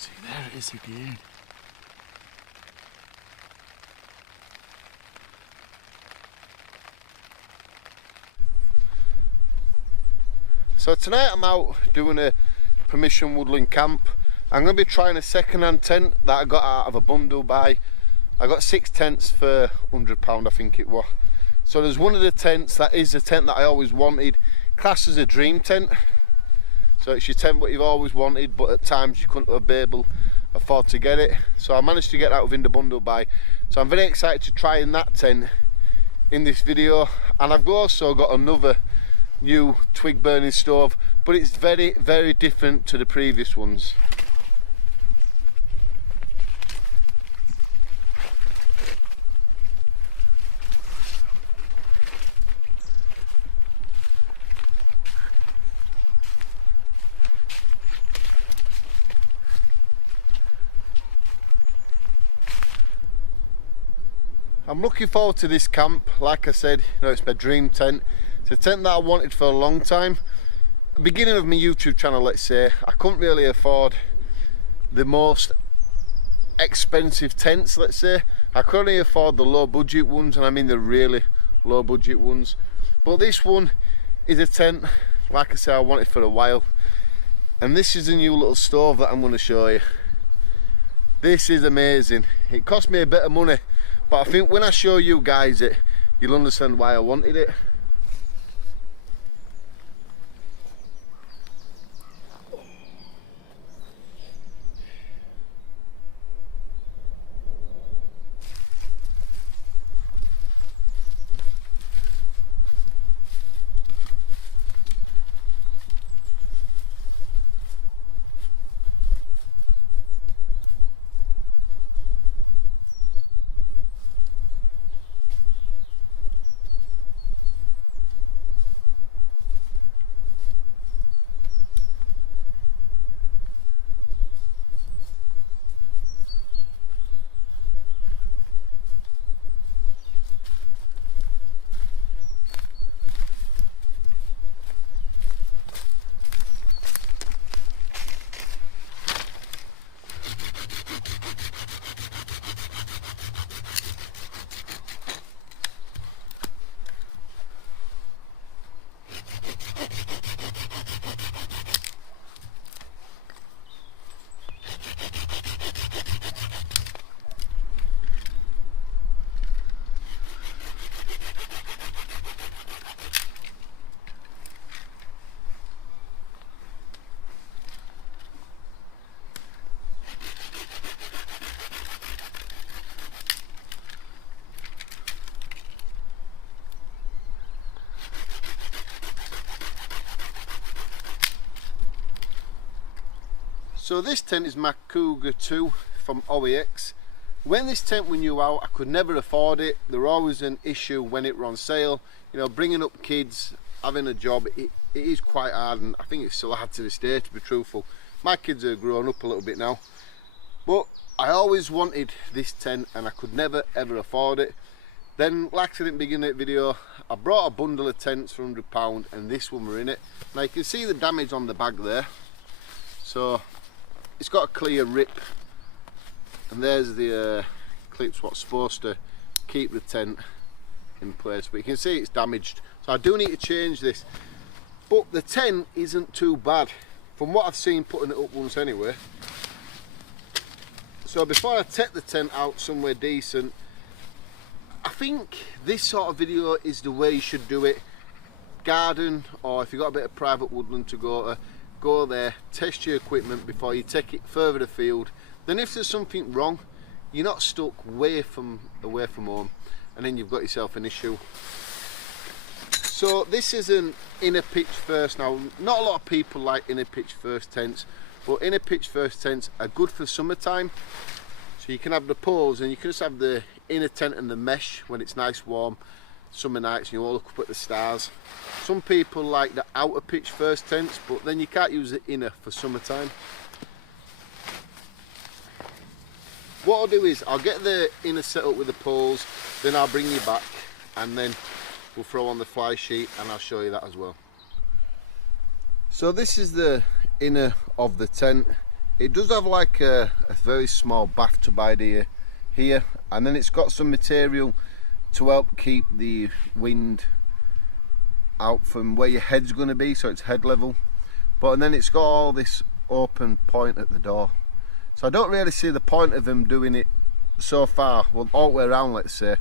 See, there it is again. So tonight I'm out doing a permission woodland camp. I'm going to be trying a second-hand tent that I got out of a bundle buy. I got 6 tents for £100, I think it was. So there's one of the tents that is a tent that I always wanted, classed as a dream tent. So it's your tent what you've always wanted, but at times you couldn't be able to afford to get it. So I managed to get that within the bundle buy. So I'm very excited to try in that tent in this video. And I've also got another new twig burning stove, but it's very, very different to the previous ones. I'm looking forward to this camp. Like I said, you know, it's my dream tent. It's a tent that I wanted for a long time. Beginning of my YouTube channel, let's say, I couldn't really afford the most expensive tents, let's say. I could only afford the low budget ones, and I mean the really low budget ones. But this one is a tent, like I said, I wanted for a while. And this is a new little stove that I'm going to show you. This is amazing. It cost me a bit of money, but I think when I show you guys it, you'll understand why I wanted it. So this tent is my Cougar 2 from OEX. When this tent was new out, I could never afford it. There was always an issue when it was on sale. You know, bringing up kids, having a job, it is quite hard, and I think it's still hard to this day, to be truthful. My kids are grown up a little bit now. But I always wanted this tent and I could never ever afford it. Then, like I said in the beginning of the video, I brought a bundle of tents for £100 and this one were in it. Now you can see the damage on the bag there. So it's got a clear rip, and there's the clips what's supposed to keep the tent in place, but you can see it's damaged, so I do need to change this. But the tent isn't too bad from what I've seen putting it up once anyway. So before I take the tent out somewhere decent, I think this sort of video is the way you should do it. Garden, or if you've got a bit of private woodland to go to, go there, test your equipment before you take it further afield. Then if there's something wrong, you're not stuck away from home, and then you've got yourself an issue. So this is an inner pitch first. Now, not a lot of people like inner pitch first tents, but inner pitch first tents are good for summertime. So you can have the poles and you can just have the inner tent and the mesh when it's nice warm summer nights and you all look up at the stars. Some people like the outer pitch first tents, but then you can't use the inner for summertime. What I'll do is I'll get the inner set up with the poles, then I'll bring you back and then we'll throw on the fly sheet and I'll show you that as well. So this is the inner of the tent. It does have like a very small bathtub idea here, and then it's got some material to help keep the wind out from where your head's going to be, so it's head level. But and then it's got all this open point at the door, so I don't really see the point of them doing it so far, well, all the way around, let's say,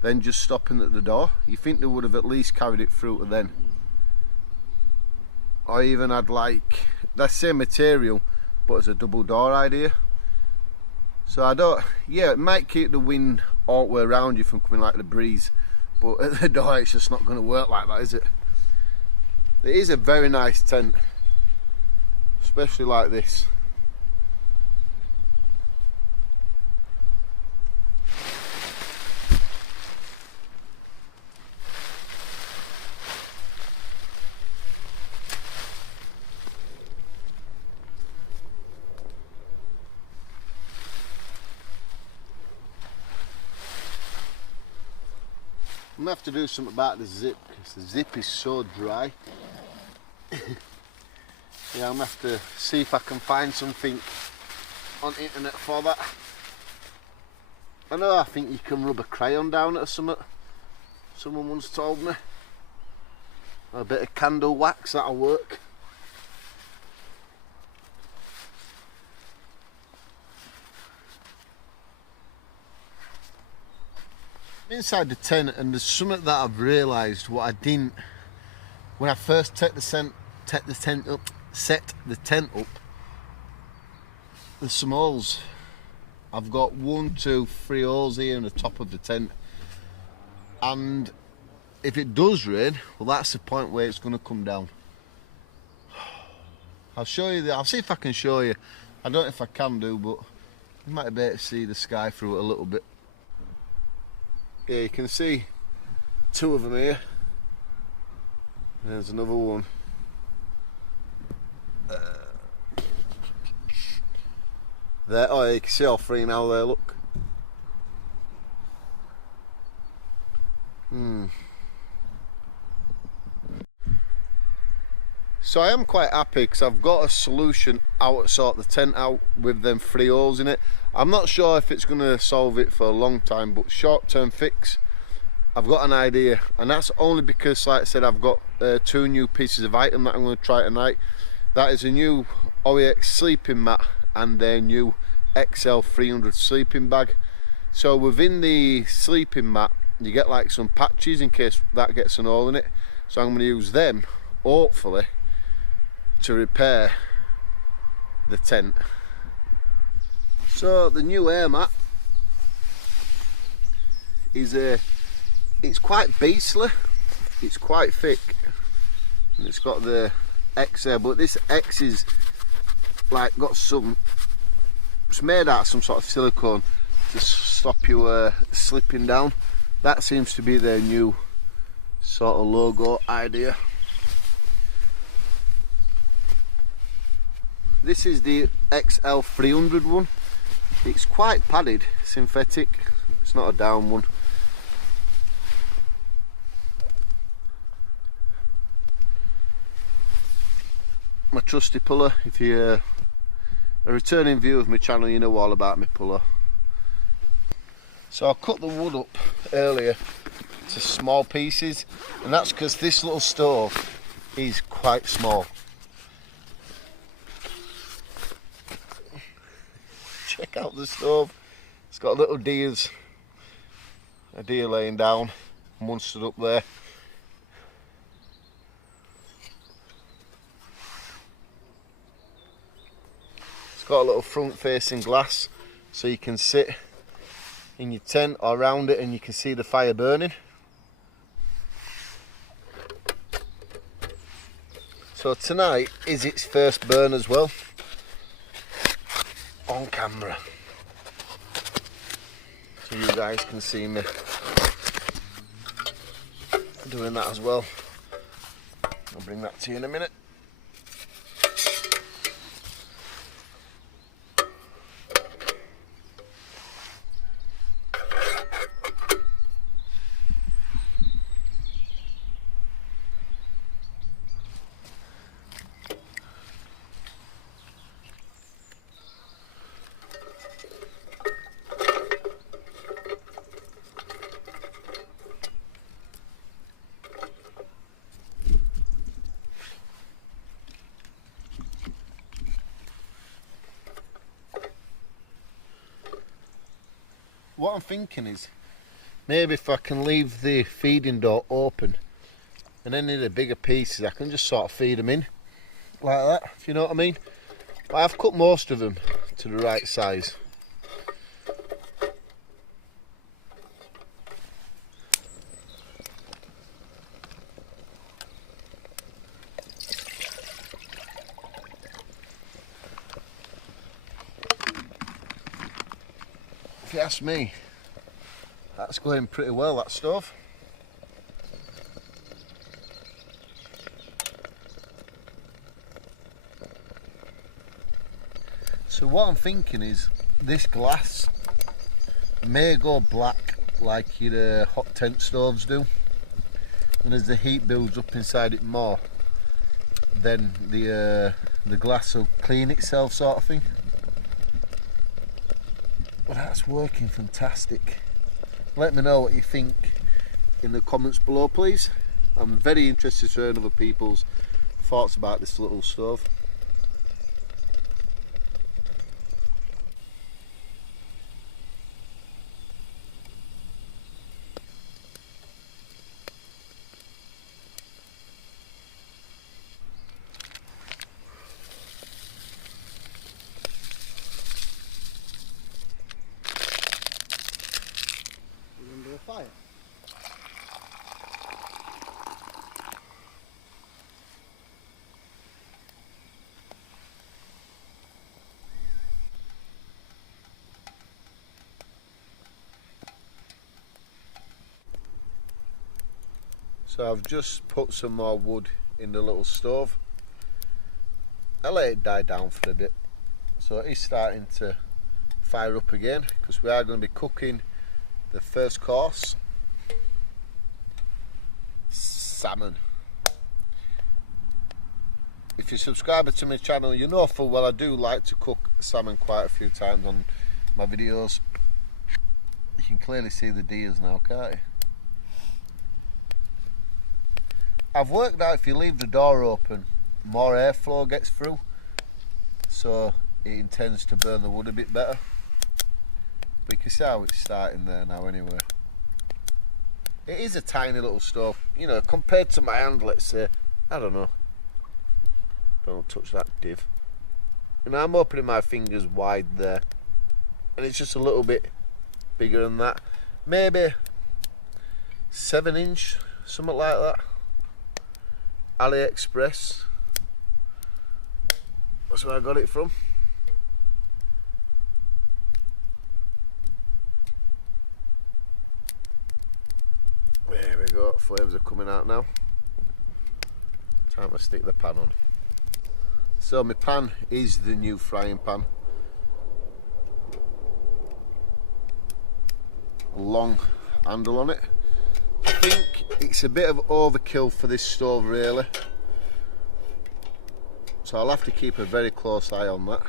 then just stopping at the door. You think they would have at least carried it through to then, or even had like that same material but as a double door idea. So I don't, yeah, it might keep the wind all the way around you from coming like the breeze, but at the door it's just not going to work like that, is it? It is a very nice tent, especially like this. I'm going to have to do something about the zip, because the zip is so dry. Yeah, I'm going to have to see if I can find something on the internet for that. I think you can rub a crayon down it or something. Someone once told me. Or a bit of candle wax, that'll work. Inside the tent, and there's something that I've realised what I didn't when I first set the tent up. There's some holes. I've got 1, 2, 3 holes here in the top of the tent, and if it does rain, well, that's the point where it's going to come down. I'll show you I'll see if I can show you. I don't know if I can do, but you might be able to see the sky through it a little bit. Yeah, you can see 2 of them here. There's another one. There, oh, you can see all 3 now there, look. So I am quite happy because I've got a solution out to sort the tent out with them 3 holes in it. I'm not sure if it's going to solve it for a long time, but short-term fix, I've got an idea, and that's only because, like I said, I've got 2 new pieces of item that I'm going to try tonight. That is a new OEX sleeping mat and their new XL 300 sleeping bag. So within the sleeping mat you get like some patches in case that gets an hole in it, so I'm going to use them hopefully to repair the tent. So the new air mat is it's quite beastly, it's quite thick, and it's got the X there, but this X is like got some, it's made out of some sort of silicone to stop you slipping down. That seems to be their new sort of logo idea. This is the XL 300 one. It's quite padded, synthetic, it's not a down one. My trusty puller. If you're a returning viewer of my channel, you know all about my puller. So I cut the wood up earlier to small pieces, and that's because this little stove is quite small. Check out the stove. It's got little deers, a deer laying down and one stood up there. It's got a little front facing glass so you can sit in your tent or around it and you can see the fire burning. So tonight is its first burn as well, on camera, so you guys can see me doing that as well. I'll bring that to you in a minute. What I'm thinking is, maybe if I can leave the feeding door open and any of the bigger pieces I can just sort of feed them in like that, if you know what I mean. But I've cut most of them to the right size. If you ask me, that's going pretty well, that stove. So what I'm thinking is, this glass may go black like your hot tent stoves do, and as the heat builds up inside it more, then the glass will clean itself, sort of thing. But that's working fantastic. Let me know what you think in the comments below, please. I'm very interested to hear other people's thoughts about this little stove. Fire. So I've just put some more wood in the little stove. I let it die down for a bit, so it is starting to fire up again, because we are going to be cooking the first course, salmon. If you're a subscriber to my channel, you know full well I do like to cook salmon quite a few times on my videos. You can clearly see the deers now, can't you? I've worked out if you leave the door open, more airflow gets through, so it intends to burn the wood a bit better. But you can see how it's starting there now anyway. It is a tiny little stove, you know, compared to my hand, let's say. I don't know. Don't touch that div. You know, I'm opening my fingers wide there, and it's just a little bit bigger than that. Maybe 7-inch, something like that. AliExpress. That's where I got it from. There we go, flames are coming out now. Time to stick the pan on. So my pan is the new frying pan. A long handle on it. I think it's a bit of overkill for this stove really, so I'll have to keep a very close eye on that.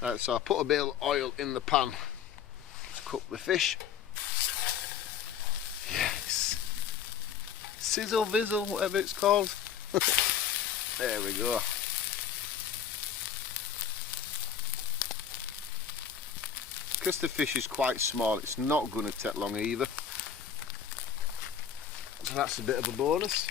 Right, so I put a bit of oil in the pan to cook the fish. Yes, sizzle vizzle, whatever it's called. There we go. Because the fish is quite small, it's not going to take long either, so that's a bit of a bonus.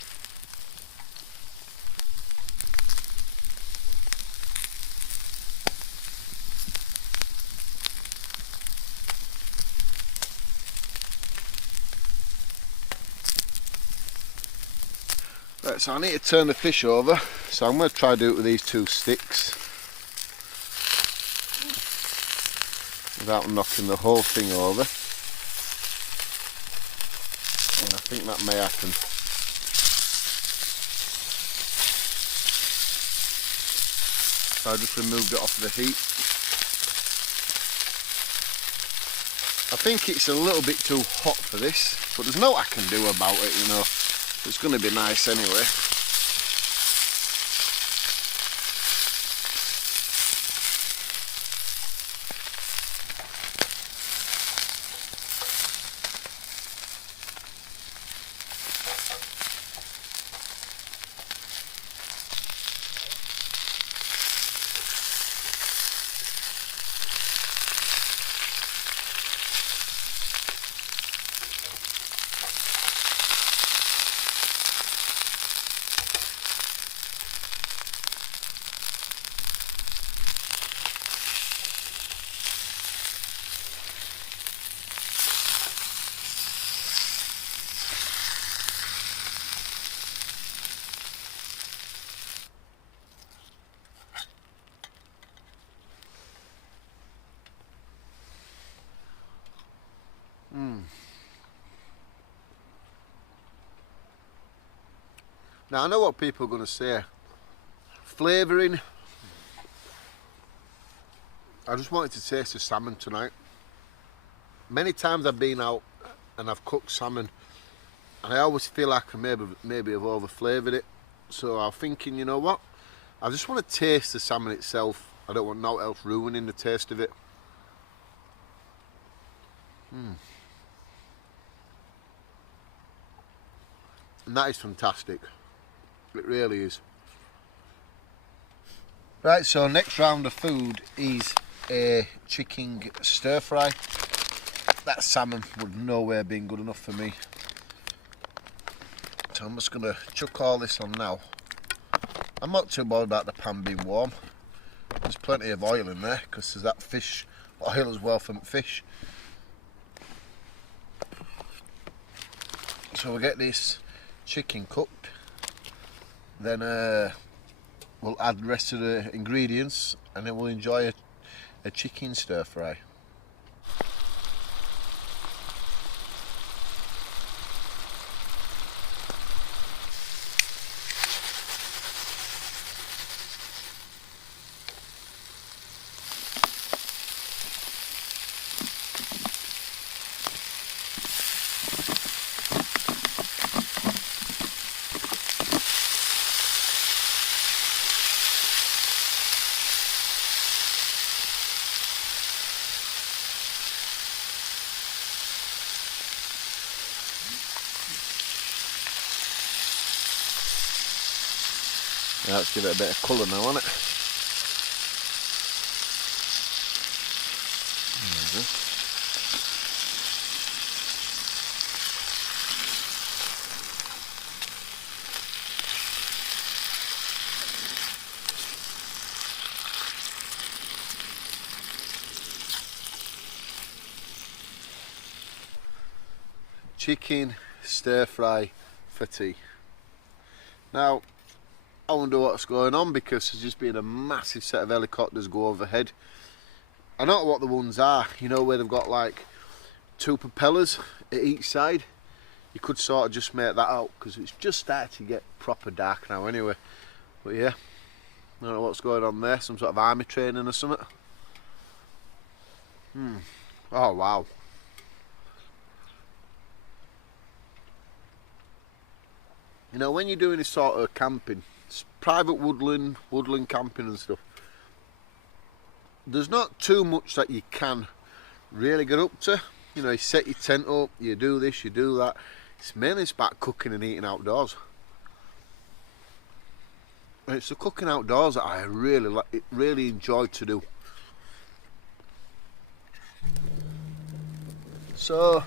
Right, so I need to turn the fish over, so I'm going to try to do it with these two sticks without knocking the whole thing over, and I think that may happen. So I just removed it off the heat. I think it's a little bit too hot for this, but there's no I can do about it, you know. It's going to be nice anyway. Now I know what people are going to say. Flavouring. I just wanted to taste the salmon tonight. Many times I've been out and I've cooked salmon and I always feel like I maybe have over flavoured it. So I'm thinking, you know what? I just want to taste the salmon itself. I don't want nothing else ruining the taste of it. And that is fantastic. It really is. Right, so next round of food is a chicken stir fry. That salmon would nowhere been good enough for me. So I'm just going to chuck all this on now. I'm not too bothered about the pan being warm. There's plenty of oil in there because there's that fish oil as well from fish. So we'll get this chicken cooked, then we'll add the rest of the ingredients and then we'll enjoy a chicken stir fry. Now let's give it a bit of colour now, won't it? Chicken stir fry for tea. Now I wonder what's going on because there's just been a massive set of helicopters go overhead. I don't know what the ones are, you know, where they've got like two propellers at each side. You could sort of just make that out because it's just starting to get proper dark now anyway. But yeah, I don't know what's going on there, some sort of army training or something. Oh wow. You know, when you're doing this sort of camping, private woodland camping and stuff, there's not too much that you can really get up to. You know, you set your tent up, you do this, you do that. It's mainly about cooking and eating outdoors. And it's the cooking outdoors that I really enjoy to do. So,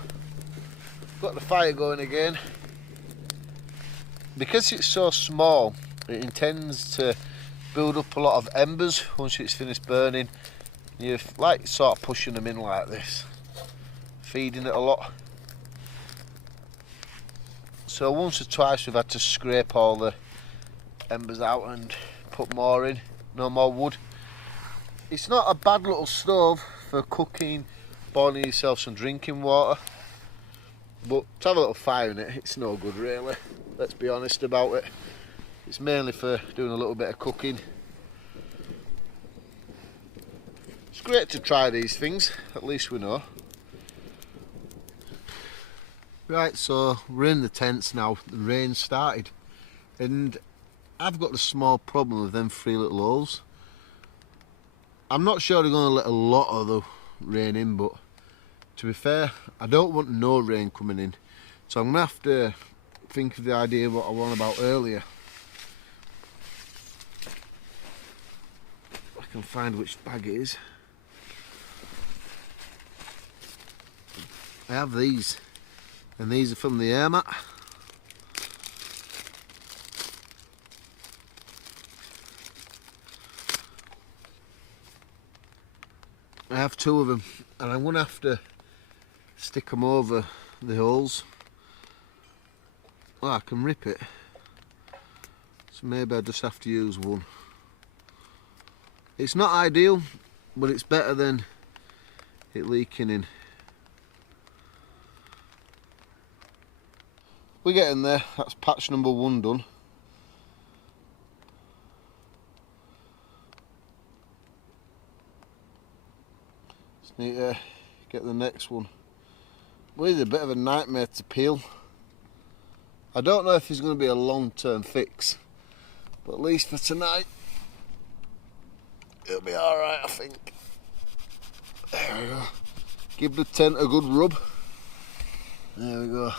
got the fire going again. Because it's so small, it intends to build up a lot of embers once it's finished burning. You're like sort of pushing them in like this, feeding it a lot. So once or twice we've had to scrape all the embers out and put more in, no more wood. It's not a bad little stove for cooking, boiling yourself some drinking water, but to have a little fire in it, it's no good really. Let's be honest about it. It's mainly for doing a little bit of cooking. It's great to try these things, at least we know. Right, so we're in the tents now, the rain started, and I've got the small problem of them three little holes. I'm not sure they're going to let a lot of the rain in, but to be fair, I don't want no rain coming in, so I'm going to have to think of the idea of what I was on about earlier. I can find which bag it is. I have these, and these are from the air mat. I have two of them, and I'm going to have to stick them over the holes. Well, I can rip it, so maybe I just have to use one. It's not ideal, but it's better than it leaking in. We're getting there. That's patch number 1 done. Need to get the next one. Well, he's a bit of a nightmare to peel. I don't know if he's going to be a long-term fix, but at least for tonight it'll be alright, I think. There we go. Give the tent a good rub. There we go.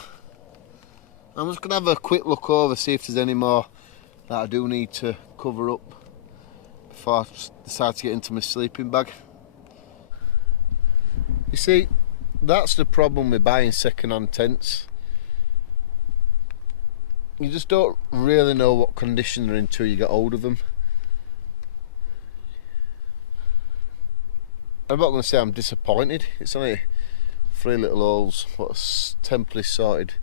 I'm just going to have a quick look over, see if there's any more that I do need to cover up before I decide to get into my sleeping bag. You see, that's the problem with buying second-hand tents. You just don't really know what condition they're in until you get hold of them. I'm not going to say I'm disappointed. It's only 3 little holes, what's temporarily sorted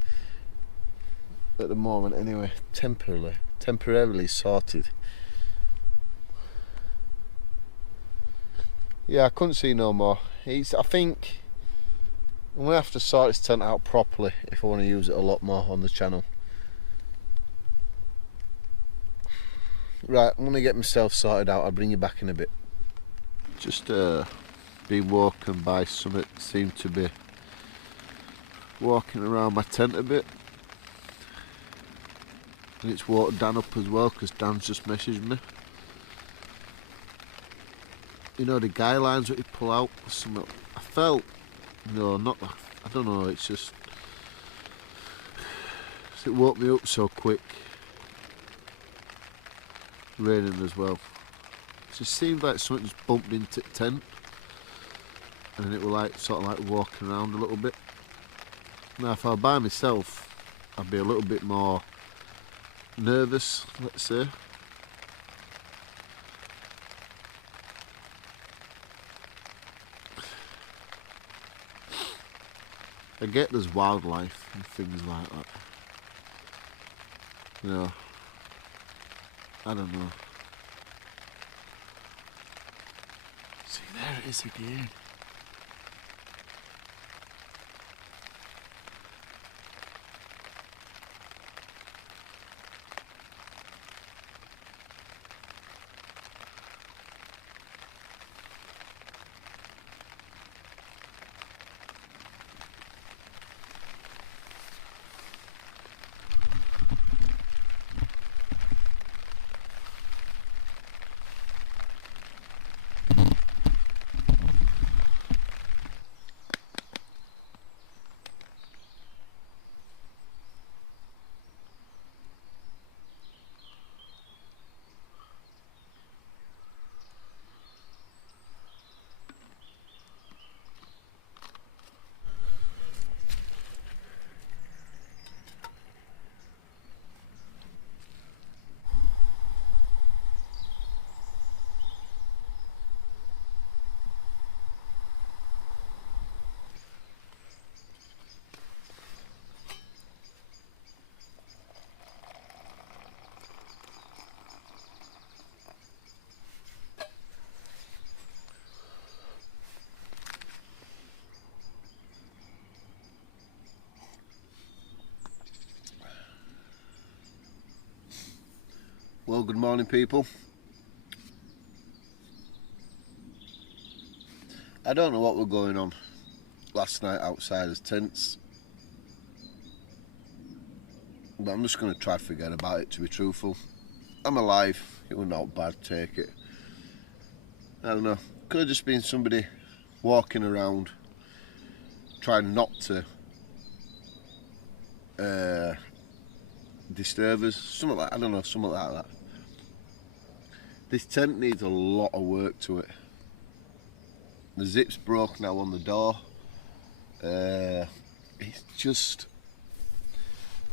at the moment anyway. Temporarily sorted. Yeah, I couldn't see no more. I think I'm going to have to sort this tent out properly if I want to use it a lot more on the channel. Right, I'm going to get myself sorted out. I'll bring you back in a bit. Just been walking by something that seemed to be walking around my tent a bit. And it's watered Dan up as well, because Dan's just messaged me. You know, the guy lines that you pull out, something I felt, no, not, I don't know, it's just, it woke me up so quick. Raining as well. It just seemed like something just bumped into the tent, and then it was like, sort of like walking around a little bit. Now if I were by myself, I'd be a little bit more nervous, let's say. I get there's wildlife and things like that. You know, I don't know. See, there it is again. Well, good morning people. I don't know what was going on last night outside the tents, but I'm just going to try to forget about it, to be truthful. I'm alive, it was not bad, take it. I don't know, could have just been somebody walking around trying not to disturb us, something like, I don't know, something like that. This tent needs a lot of work to it. The zip's broke now on the door. It's just,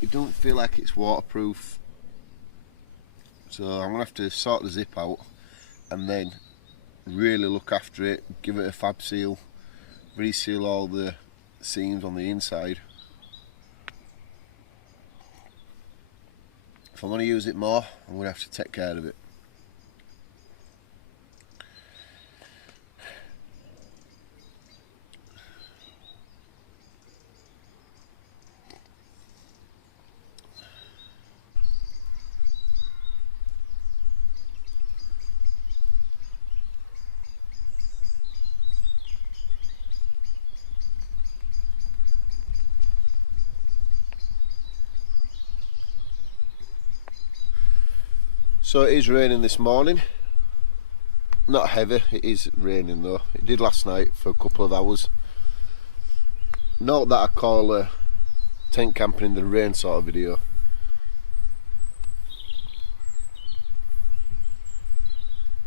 it don't feel like it's waterproof. So I'm gonna have to sort the zip out and then really look after it, give it a fab seal, reseal all the seams on the inside. If I want to use it more, I'm going to have to take care of it. So it is raining this morning. Not heavy, it is raining though. It did last night for a couple of hours. Not that I call tent camping in the rain sort of video.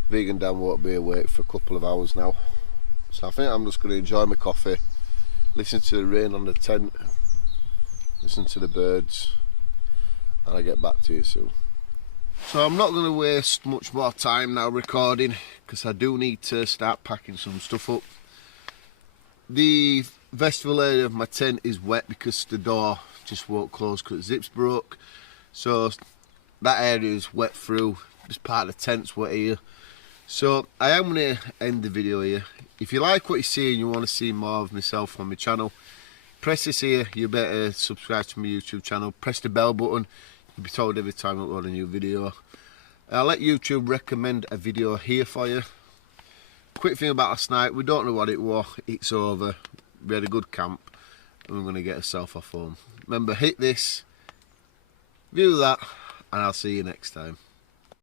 Vegan Dan won't be awake for a couple of hours now. So I think I'm just going to enjoy my coffee, listen to the rain on the tent, listen to the birds, and I'll get back to you soon. So I'm not going to waste much more time now recording, because I do need to start packing some stuff up. The vestibule area of my tent is wet because the door just won't close because the zips broke. So that area is wet through, just part of the tent's wet here. So I am going to end the video here. If you like what you see and you want to see more of myself on my channel, press this here. You better subscribe to my YouTube channel, press the bell button. You'll be told every time I upload a new video. I'll let YouTube recommend a video here for you. Quick thing about last night, we don't know what it was, it's over. We had a good camp and we're going to get ourselves off home. Remember, hit this, view that, and I'll see you next time.